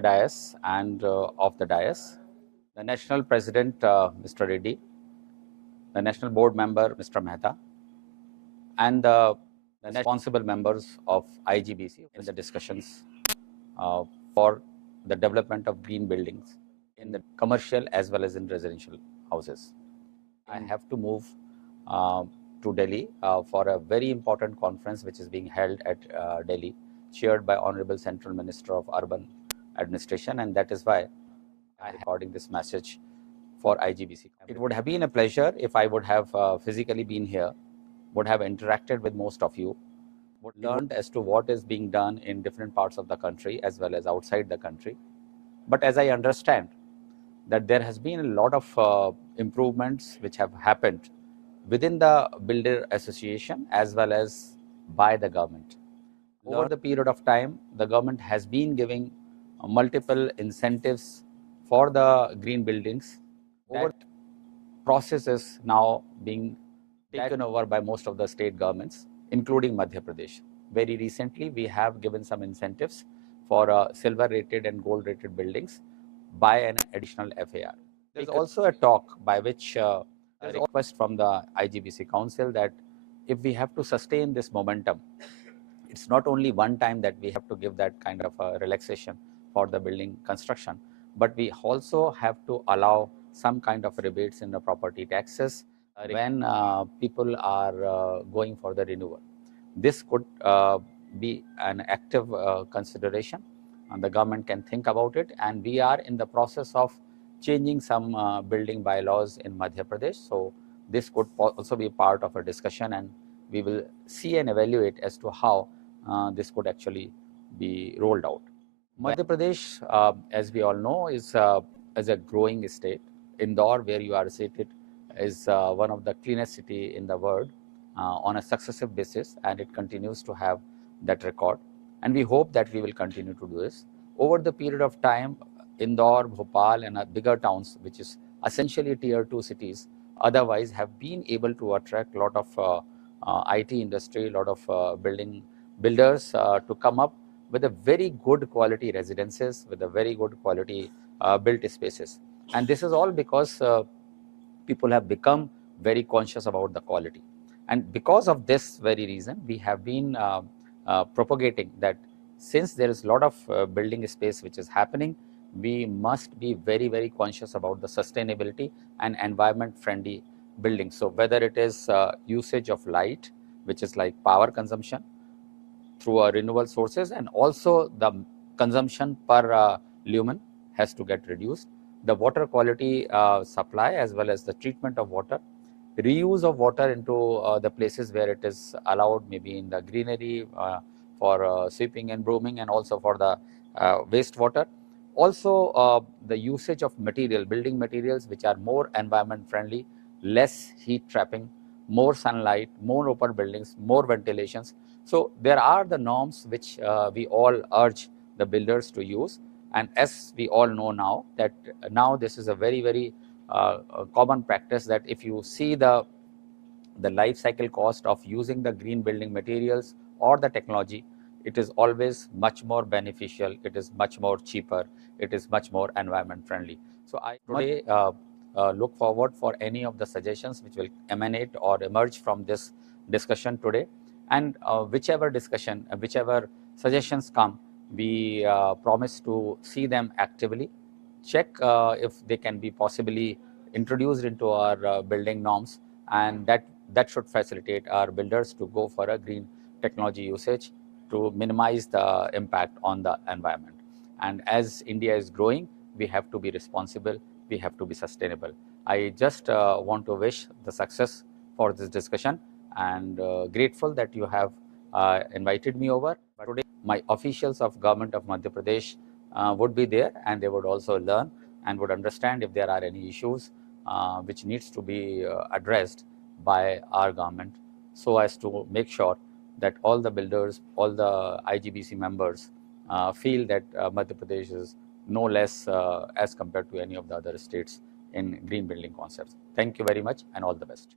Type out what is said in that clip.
dais and off the dais, the National President, Mr. Reddy, the National Board Member, Mr. Mehta, and the responsible members of IGBC in the discussions for the development of green buildings in the commercial as well as in residential houses. I have to move to Delhi for a very important conference which is being held at Delhi, chaired by Honorable Central Minister of Urban Administration, and that is why I am recording this message for IGBC. It would have been a pleasure if I would have physically been here, would have interacted with most of you, would learned as to what is being done in different parts of the country as well as outside the country. But as I understand that there has been a lot of improvements which have happened within the Builder Association as well as by the government. Over the period of time, the government has been giving multiple incentives for the green buildings. That process is now being taken over by most of the state governments, including Madhya Pradesh. Very recently, we have given some incentives for silver rated and gold rated buildings by an additional FAR. There is also a talk by which a request from the IGBC Council that if we have to sustain this momentum, it's not only one time that we have to give that kind of a relaxation for the building construction, but we also have to allow some kind of rebates in the property taxes when people are going for the renewal. This could be an active consideration, and the government can think about it, and we are in the process of changing some building bylaws in Madhya Pradesh. So this could also be part of a discussion, and we will see and evaluate as to how this could actually be rolled out. Madhya Pradesh, as we all know, is a growing state. Indore, where you are seated, is one of the cleanest city in the world on a successive basis, and it continues to have that record. And we hope that we will continue to do this. Over the period of time, Indore, Bhopal, and bigger towns, which is essentially tier 2 cities, otherwise have been able to attract a lot of IT industry, a lot of builders to come up with a very good quality residences, with a very good quality built spaces. And this is all because people have become very conscious about the quality. And because of this very reason, we have been propagating that since there is a lot of building space which is happening, we must be very, very conscious about the sustainability and environment friendly buildings. So whether it is usage of light, which is like power consumption through renewable sources, and also the consumption per lumen has to get reduced. The water quality supply as well as the treatment of water, reuse of water into the places where it is allowed, maybe in the greenery for sweeping and brooming, and also for the wastewater. Also the usage of material, building materials which are more environment friendly, less heat trapping, more sunlight, more open buildings, more ventilations. So there are the norms which we all urge the builders to use. And as we all know now, that now this is a very, very common practice, that if you see the life cycle cost of using the green building materials or the technology, it is always much more beneficial, it is much more cheaper, it is much more environment friendly. So I today look forward for any of the suggestions which will emanate or emerge from this discussion today. And whichever discussion, whichever suggestions come, we promise to see them actively, check if they can be possibly introduced into our building norms, and that should facilitate our builders to go for a green technology usage to minimize the impact on the environment. And as India is growing, we have to be responsible, we have to be sustainable. I just want to wish the success for this discussion, and grateful that you have invited me over. But today, my officials of Government of Madhya Pradesh would be there, and they would also learn and would understand if there are any issues which needs to be addressed by our government, so as to make sure that all the builders, all the IGBC members feel that Madhya Pradesh is no less as compared to any of the other states in green building concepts. Thank you very much, and all the best.